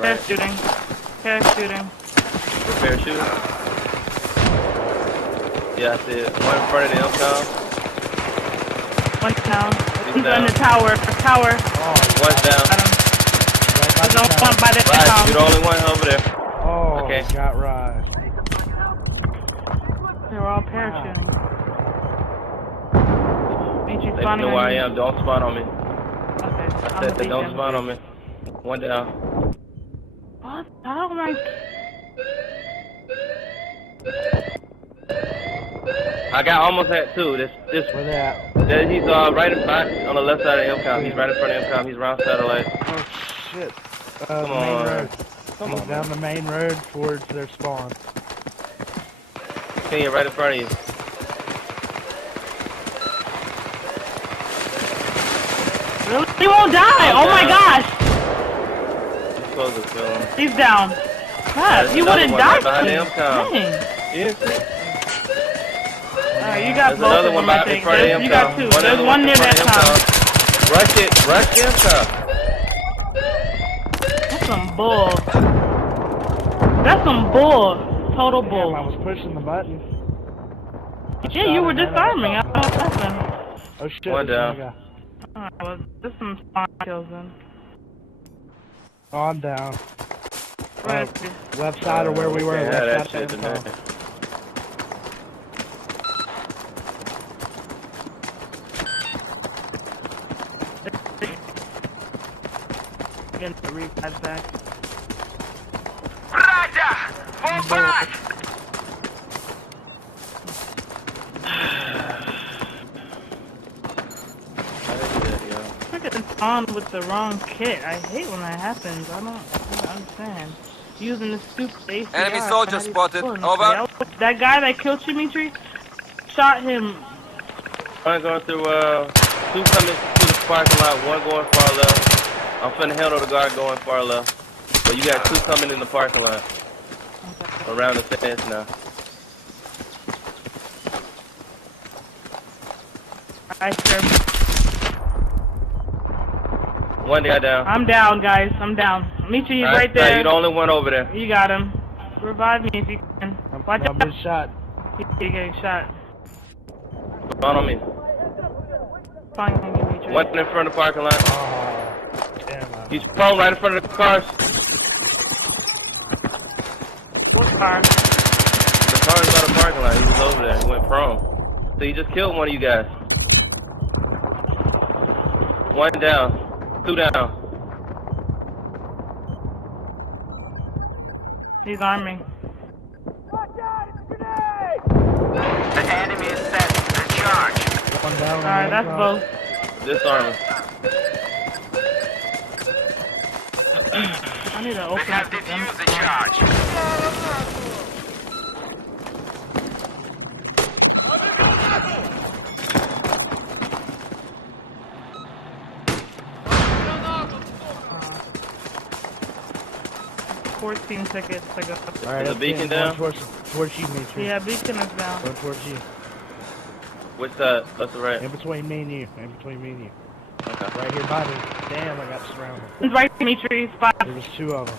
right. Parachuting. Parachuting. Parachute. Yeah, I see it. One in front of the Elcom. One down. He's down. in the tower. Tower. Oh, one's down. Got him. Right by There's the only tower. one by the Right, Elcom. you're the only one over there. Oh, Okay. got right. They were all parachuting. Ain't you They spawning know on where I me? am. Don't spawn on me. Okay. I said they don't spawn on me. One down. What? How am I? I got almost at two. This. Where they at? He's right in back on the left side of Elcom. He's right in front of Elcom. He's around satellite. Oh shit. Come The main on. road. Come He's on, down man. the main road towards their spawn. Senior right in front of you. Really? He won't die! Oh my gosh! You're supposed to kill him. He's down. God, he wouldn't die. Right behind the Elcom. Dang. Yeah. Alright, you got There's both another of one them, I back in think. front of the You got Elcom. two. One There's other one in near front that of the tower. Elcom. Rush it. Rush the Elcom. That's some bull. That's some bull. Total bull. Damn, I was pushing the button. Yeah, you were disarming. I don't know what happened. Oh shit. One down. Alright, well, there's some spawn kills then. Oh, I'm down. Where is Left side of where we were. Yeah, Left that side shit of in the there. Getting the revive back. Roger! Fall back! Freaking spawn with the wrong kit. I hate when that happens. I don't understand. Using the stupid ACR. Enemy soldier How do you spotted. kill him? Over. That guy that killed Dimitri shot him. I'm going through, two coming to the parking lot, one going far left. I'm finna handle the guard going far left. But you got two coming in the parking lot. Around the fence now. I sure. One guy down. I'm down, guys. I'm down. Dimitri, he's right Now, there. you're the only one over there. You got him. Revive me if you can. Watch I've out. been shot. You're getting shot. Spawn on me. Fine, Dimitri. One in front of the parking lot. Oh, damn. He's prone right in front of the cars. What car? The car's by the parking lot. He was over there. He went prone. So he just killed one of you guys. One down. Two down. He's arming. The enemy is set. Recharge. One down. Alright, that's both. Disarming. I need to We open have up this defused the M. charge. 14 seconds to go. Alright, Is the beacon down? Towards you, Mitri. Yeah, beacon is down. Going towards you. Which side? Left or right? In between me and you. In between me and you. Okay. Right here by me. Damn, I got surrounded. He's right, Dimitri. Spot. There was two of them.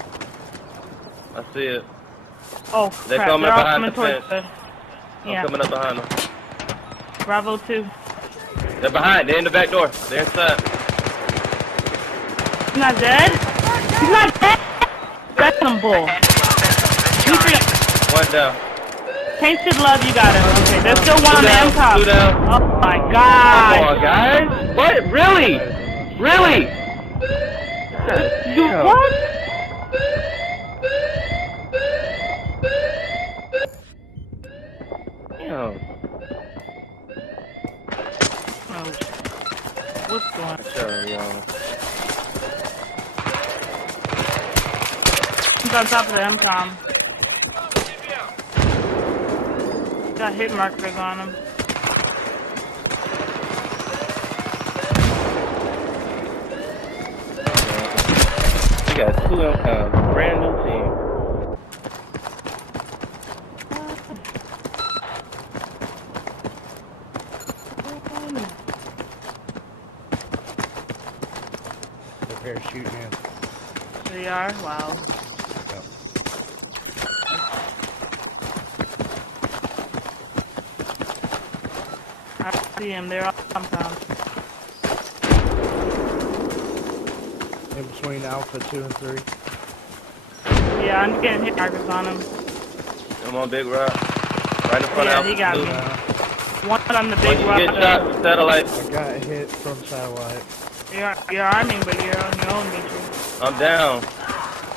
I see it. Oh, They're crap. coming They're all behind coming the towards fence. the... I'm Yeah. coming up behind them. Bravo 2. They're behind. They're in the back door. They're inside. He's not dead? He's not dead? That's some bull. Dimitri, One down. Tainted Love, you got him. Okay, there's still one on the down, M-top. two down. Oh my Come god. on, guys. What? Really? Really? You what? Damn. Oh, what's going on? Sure, y'all. He's on top of the M-com. Got hit markers on him. We got two brand new team. They're parachuting in. They are? Wow. Yep. I see him. They're all compound. In between Alpha 2 and 3. Yeah, I'm getting hit targets on him. I'm on Big Rock. Right in front Yeah, of he got Blue. me. One on the When big you rock. get shot from satellite, I got hit from satellite. You're arming, but you're on your own, Mitchell. I'm down.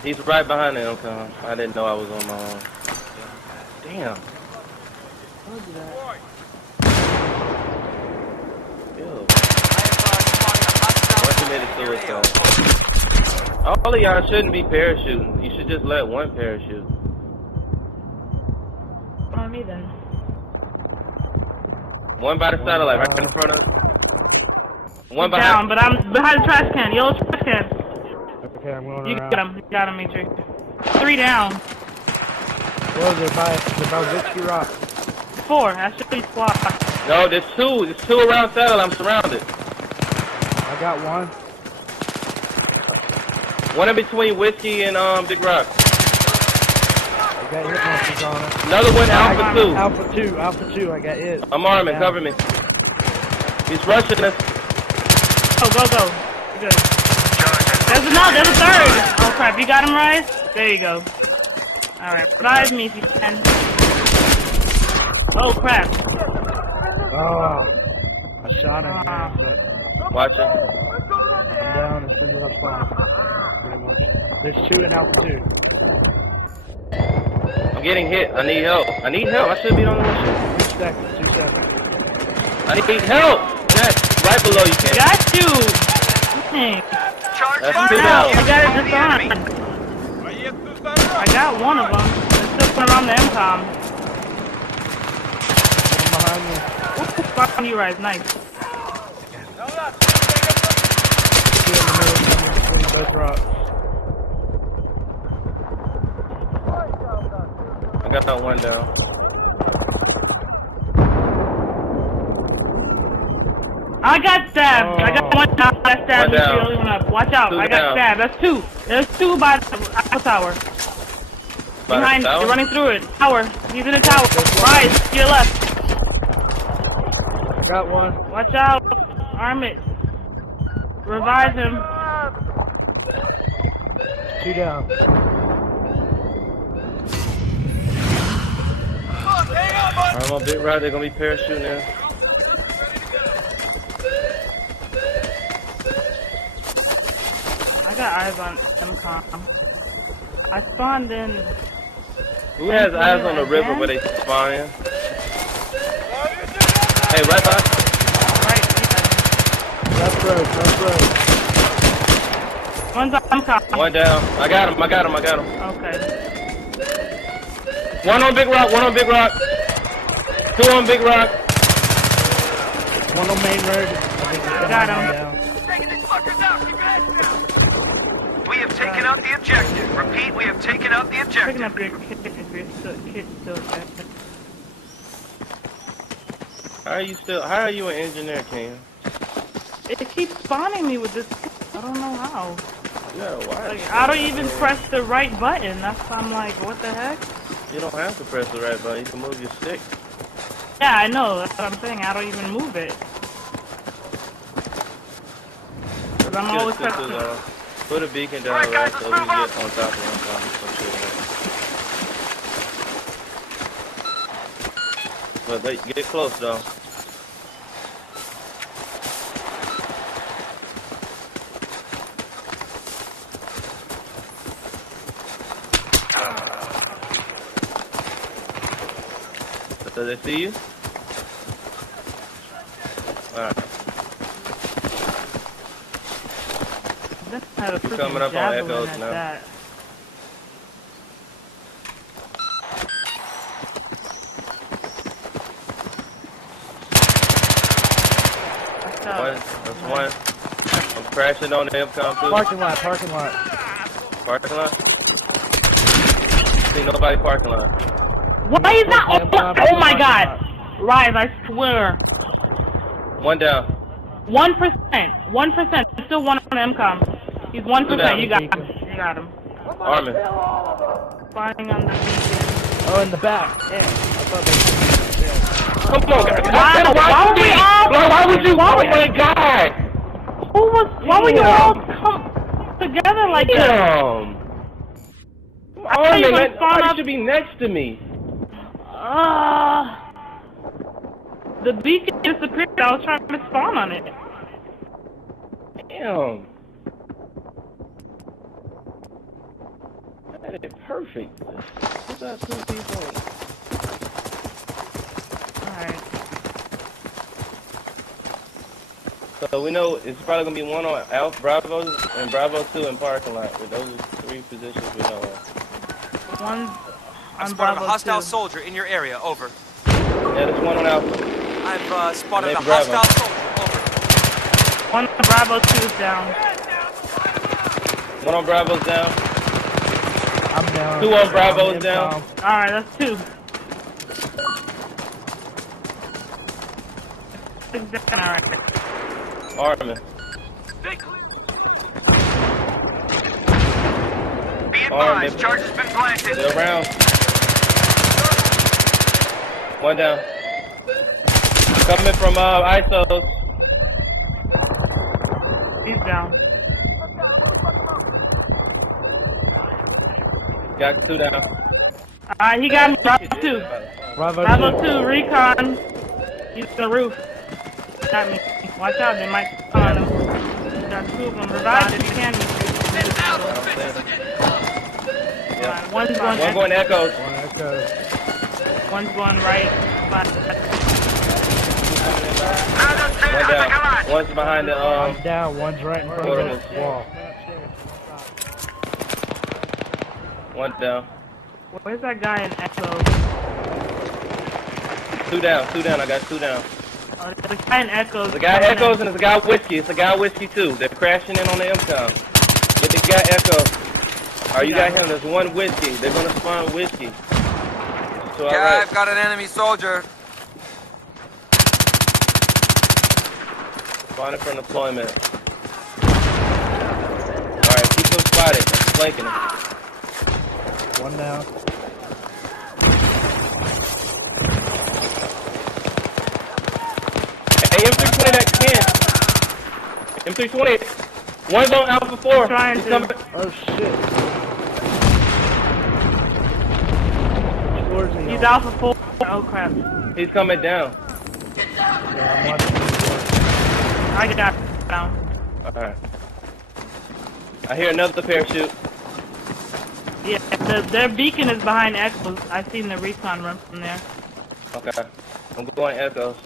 He's right behind the MCOM. I didn't know I was on my own. Damn. Told you that. Ew. I What committed suicide? All of y'all shouldn't be parachuting. You should just let one parachute. On me then. One by the satellite, right in front of. One Down, behind. but I'm behind the trash can. Yellow trash can. Okay, I'm going You around. got him. You got him, Mitchell. 3 down. Well, they're by Victory Rock. 4. That should be squad. No, there's two. There's two around satellite. I'm surrounded. I got one. One in between Whiskey and Big Rock. I got hit markers on it. Another one, Alpha 2. Alpha 2, I got hit. I'm arming. Cover me. He's rushing us. Go. Good. There's a third. Oh crap, you got him, Rise? There you go. Alright, revive me if you can. Oh crap. Oh, I shot him, man, but Watch it. I'm down as soon as I spawn. Pretty much. There's 2 in Alpha 2. I'm getting hit. I need help. I should be on the one shot. 2 seconds, 2 seconds. I need help. That's right below you, Ken. Got you! Dang. That's Wow, two I down. got it disarmed. I got one of them. They're still putting on the MCOM. One behind me. Ooh, spot on you, Rise. Nice. 2 in the middle, coming between both rocks. I got that one down. I got stabbed. I got one down. I stabbed. One down. The only one up. Watch out. 2 I got down. stabbed. That's 2. There's 2 by the tower. By the Behind. tower? You're running through it. Tower. He's in the tower. Rise. To your left. I got one. Watch out. Arm it. Revive him. 2 down. I'm on Big Rock. They're gonna be parachuting now. I got eyes on MCOM. I spawned in. Who has eyes on the river where they spawn in? Hey, right by. Right. Left road. One's on MCOM. One down. I got him. Okay. One on Big Rock. 2 on Big Rock. One on main road. I got him. Down. We have taken out the objective. Repeat, we have taken out the Picking objective. up your kit still there. How are you an engineer, Ken? It keeps spawning me with this. I don't know how. Yeah, why? Like, I don't even press the right button. I'm like, what the heck? You don't have to press the right button. You can move your stick. Yeah, I know. That's what I'm saying. I don't even move it. Cause I'm always pressing. Put a beacon down Alright, guys, right so we let's can move get on top of some shit. But they get close though. Do they see you? Alright. Had a freaking coming up on javelin echoes at now. that. That's one. I'm crashing on the MCOM too. Parking lot. Parking lot? See nobody parking lot. Why is that? Oh my god! Rise, I swear. One down. 1%. 1%. There's still one on MCOM. He's 1%. You got him. You got him. Armin. Flying on the beacon. Oh, in the back. Yeah. I thought they Come on, guys. Why would you? Oh my God! Why would you all come together like that? Damn! Armin, that should be next to me. The beacon disappeared. I was trying to spawn on it. Damn. That is perfect. What's that 2 people? Alright. So we know it's probably gonna be one on Alpha Bravo and Bravo 2 in parking lot. Those are 3 positions we know of. One I've on spotted Bravo a hostile 2. soldier in your area. Over. Yeah, there's one on Alpha. I've spotted a Maybe Bravo. hostile soldier. Over. One on Bravo 2 is down. One on Bravo's down. I'm down. 2 on Bravo's down. Alright, that's 2. Alright. Armin. Be advised, charge has been planted. They're around. One down. Coming from ISOs. He's down. Got 2 down. Alright, he got Bravo 2. Bravo 2, recon. He's on the roof. Got me. Watch out, they might spawn on him. Got 2 of them. Revive if you can. Yeah. One's going One going Echoes. One echo. One's going right. One down. One's behind the One's down. One's right in front of the wall. One down. Where's that guy in Echo? 2 down. 2 down. I got 2 down. Oh, there's a guy in Echo. There's a guy Echoes and there's a guy Whiskey. It's a guy Whiskey too. They're crashing in on the MCOM. Get the guy Echo. Alright, you got him. There's one Whiskey. They're gonna spawn Whiskey. So, Yeah, I've got an enemy soldier. Spawning from deployment. Alright, keep them spotted. Flanking them. One down. Hey, M320 that can. M320. One's on Alpha 4. Trying He's to. coming. Oh shit. Towards me. He's Alpha 4. Oh crap. He's coming down. Yeah, I'm watching. I got down. Alright. I hear another parachute. Yeah, their beacon is behind Echoes. I seen the recon run from there. Okay. I'm going Echoes.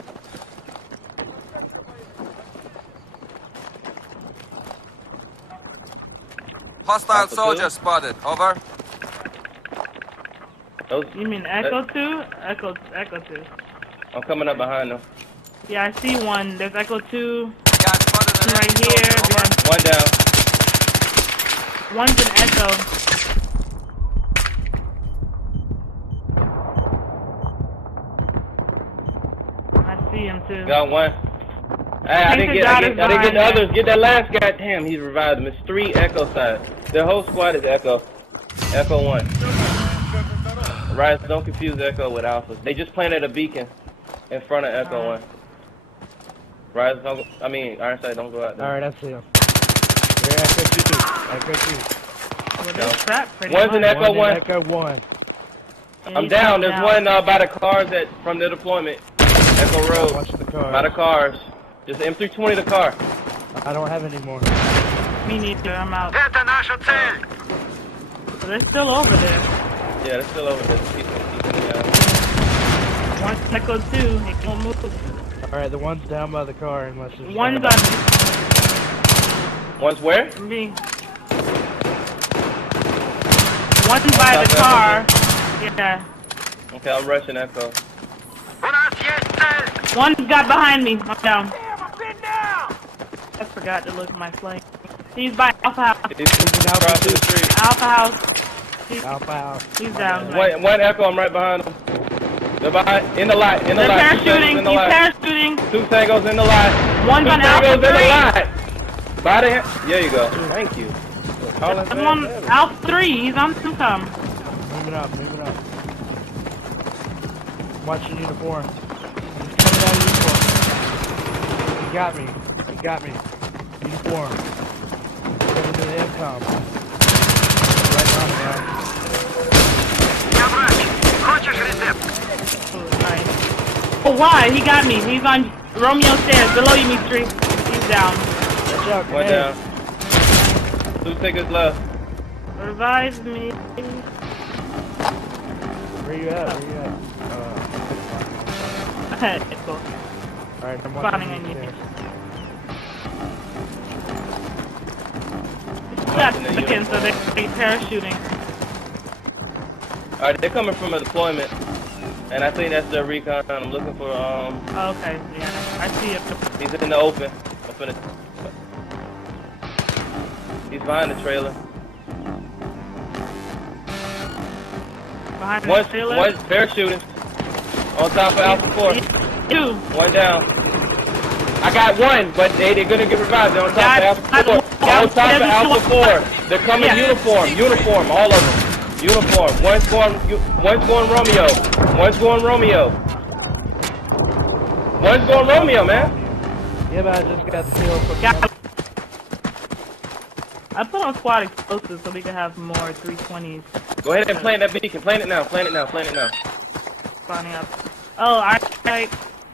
Hostile Alpha soldier 2. spotted. Over. Those, You mean Echo 2? Echo 2. I'm coming up behind them. Yeah, I see one. There's Echo 2. Yeah, I spotted an Right enemy here. soldier. Over. One down. One's in Echo. I see him too. Got one. Hey, I didn't get the others. Get that last guy. Damn, he revived him. It's 3 Echo sides. Their whole squad is Echo. Echo 1. Rise, don't confuse Echo with Alpha. They just planted a beacon in front of Echo 1. Rise, don't. Ironside, don't go out there. Alright, I see him. They're Echo 2. Echo 2. Well, they're trapped pretty One's in much. Echo 1. Echo 1. Yeah, I'm he's down. There's down. one by the cars from the deployment. Echo Road. Watching the car. By the cars. Just M320 the car. I don't have any more. Me neither. I'm out. Это наша цель. So they're still over there. Yeah, they're still over there. One's Echo 2. It won't move. Alright, the one's down by the car unless there's One's on One's where? me. One's by the car. Yeah. Okay, I'm rushing Echo. У нас есть цель. One got behind me. I'm down. I forgot to look at my flank. He's by Alpha House. He's across the street. Alpha House. Alpha House. He's down. One Echo, I'm right behind him. They're behind, in the light, in the They're light. parachuting. He's parachuting. 2 tangos in the light. One's 2 on tangos Alpha in the 3. light. By the, there you go. Thank you. I'm on Alpha 3. He's on income. Moving up, moving up. Watching uniform. He's coming out of uniform. He got me. He got me. Uniform. Coming to the income. Right on now. Nice. Oh, why? He got me. He's on Romeo stairs. Below you, Mitri. He's down. Watch out, One grenade. down. 2 seconds left. Revive me. Where you at? Where you at? Cool. Alright, I'm Spawning watching on you. stairs. That's chicken, so they're parachuting. Alright, they're coming from a deployment. And I think that's their recon. I'm looking for, Oh, okay, yeah. I see it. he's in the open. I'm finna... He's behind the trailer. Behind the One's trailer. parachuting. On top of Alpha 4. 2. One down. I got one, but they're gonna get revived. They're on top of Alpha 4. On top of Alpha 4. They're coming uniform, all of them. Uniform. One's going Romeo. One's going Romeo. One's going Romeo, man. Yeah, but I just got the kill for I put on squad explosives so we can have more 320s Go ahead and plant that beacon. Plant it now. Plant it now. Plant it now. spawning up. Oh, I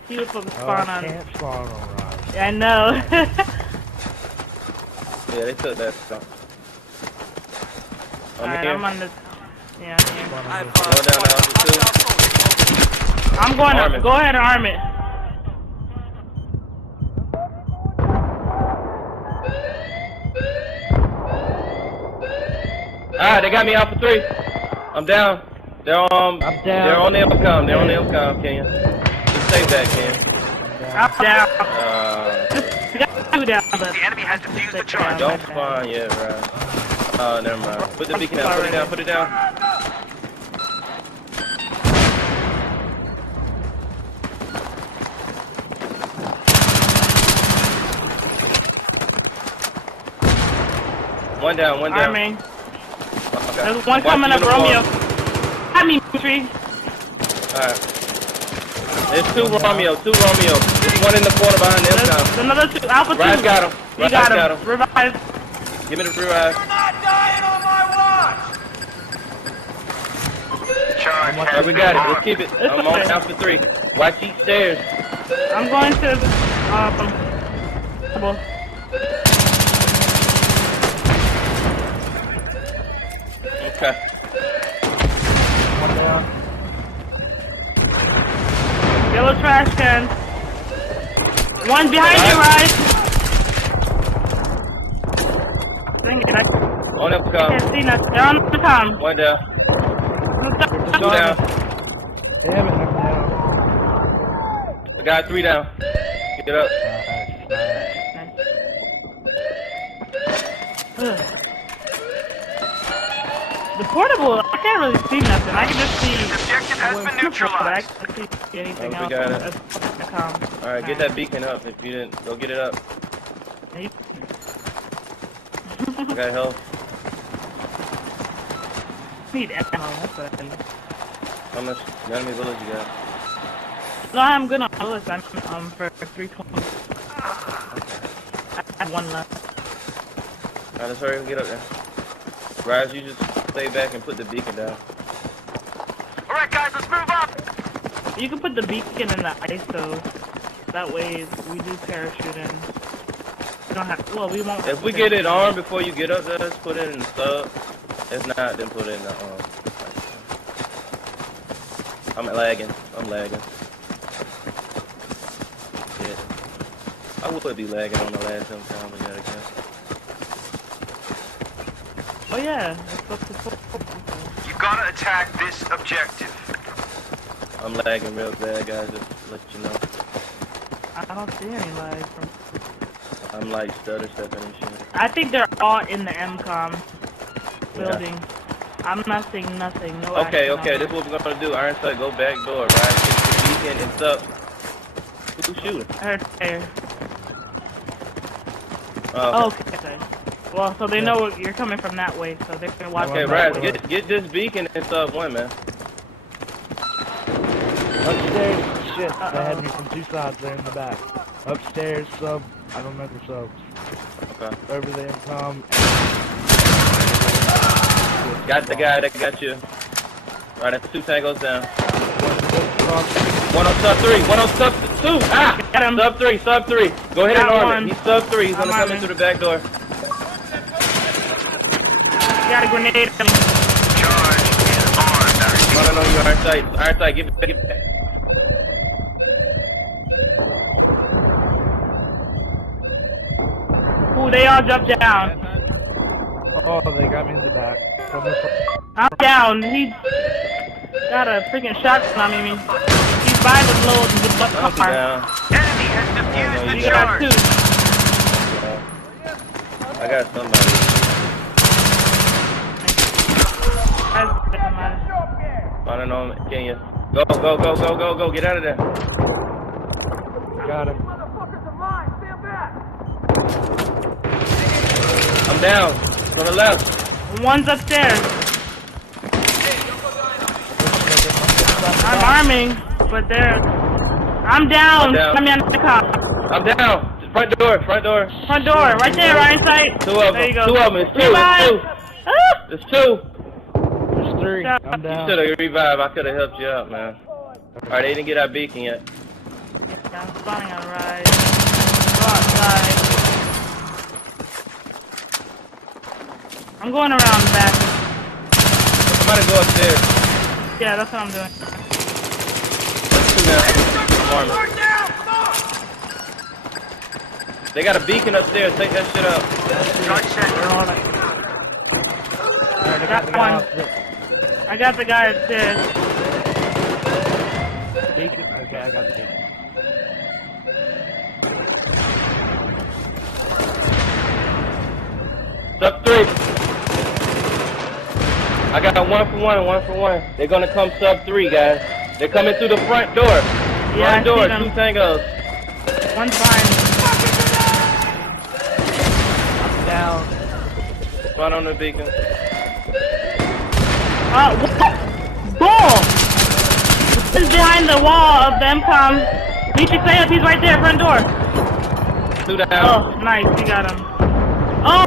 he was supposed to spawn I on. can't spawn on Raj. Yeah, I know. Yeah, they took that stuff. Alright, I'm on this. Yeah, I'm here. Going down now. I'm going up. Go ahead and arm it. Alright, they got me out for 3. I'm down. They're I'm down. They're on the Elcom. They're on the Elcom, Kenya. Just stay back, Ken. I'm down. We got 2 down, but The enemy has defused the charge. Don't spawn yet, right? Oh, never mind. Put the beacon down. Put it down. Put it down. One down. One down. arming. Okay. There's one Watch coming the up, uniform. Romeo. Got me, Mitri. Alright. There's 2 Romeo. 2 Romeo. There's one in the corner behind the There's Elcom. another 2. Alpha 2. Rise got him. You Rise got got him. him. Revive. Give me the revive. Not dying on my watch! Charge Alright, we got it. Let's keep it. I'm on Alpha 3. Watch each stairs. I'm going to double. Okay. One down. Yellow trash can. One behind you, Rise. Dang it, I On Elcom. can't see nothing. They're on the com. One down. 2 down. Damn it, I'm down. I got 3 down. Get up. Ugh. The portable, I can't really see nothing. I can just see. Objective has been but I neutralized. can't see anything Oh, we else. got it. That's the com. Alright, get that beacon up if you didn't. Go get it up. I got health. Need ammo. That's what I need. How much enemy bullets you got? No, I'm good on bullets. I'm for 320. I have 1 left. Alright, let's hurry and get up there. Rise, you just stay back and put the beacon down. Alright, guys, let's move up! You can put the beacon in the ISO. That way, we do parachute in. We don't have. Well, we won't. If we get it armed before you get up there, let's put it in the sub. If not, then put it in the I'm lagging. I'm lagging. Shit. I would be lagging on the last time we got again. Oh yeah. You gotta attack this objective. I'm lagging real bad, guys, just to let you know. I don't see any lag from. I'm like stutter stepping and shit. I think they're all in the MCOM building. I'm not seeing nothing. No. Okay, action okay, on this is what we're gonna do. Iron Sight, go back door, right? Get the beacon and stuff. Who's shooting? I heard fire. Oh, Okay. Well, so they know you're coming from that way, so they can watch. Okay, Raz, get this beacon and sub 1, man. Upstairs, shit, they had me from 2 sides, they're in the back. Upstairs, sub, I don't know the subs. Okay. Over there, come. Got the guy that got you. Right, that's 2 tangos down. One on sub 3, one on sub 2. Ah! Got him. Sub 3, sub 3. Go ahead and Got arm one. it. He's sub 3. He's gonna I'm come in arming. through the back door. Got a grenade. Charge is armed. Running on you, iron sight. Iron sight, get back. Ooh, they all jumped down. Oh, they got me in the back. From this I'm down. He got a freaking shotgun on me. He's by the load in the I'm car. down. Enemy has defused the You got charge. 2. I got somebody. Running on Kenya. Go, go, go, go, go, go. Get out of there. got him. I'm down. From the left. One's upstairs. I'm arming, but they're. I'm down. I'm down. Let me on the cop. I'm down. Front door, front door. Front door, right there, Ryan sight. 2 of There you them. go. 2 of them. It's 2. Revive. It's 2. It's 2. There's 3, I'm You down. should have revived. I could have helped you out, man. Alright, they didn't get our beacon yet. I'm spawning on right. Go outside. I'm going around the back. Somebody go upstairs. Yeah, that's what I'm doing. That's 2 now. I'm arming. They got a beacon upstairs. Take that shit out. Charge set. They're on it. Alright, I got the guy One. off the I got the guy upstairs. beacon. Okay, I got the beacon. Sub 3. I got 1 for 1, 1 for 1. They're gonna come sub 3, guys. They're coming through the front door. Yeah, I Front door, see them. 2 tangos. One's behind me. Down. Right on the beacon. Oh, what? Bull! He's behind the wall of the MCOM. He should stay up. He's right there, front door. 2 down. Oh, nice. You got him. Oh!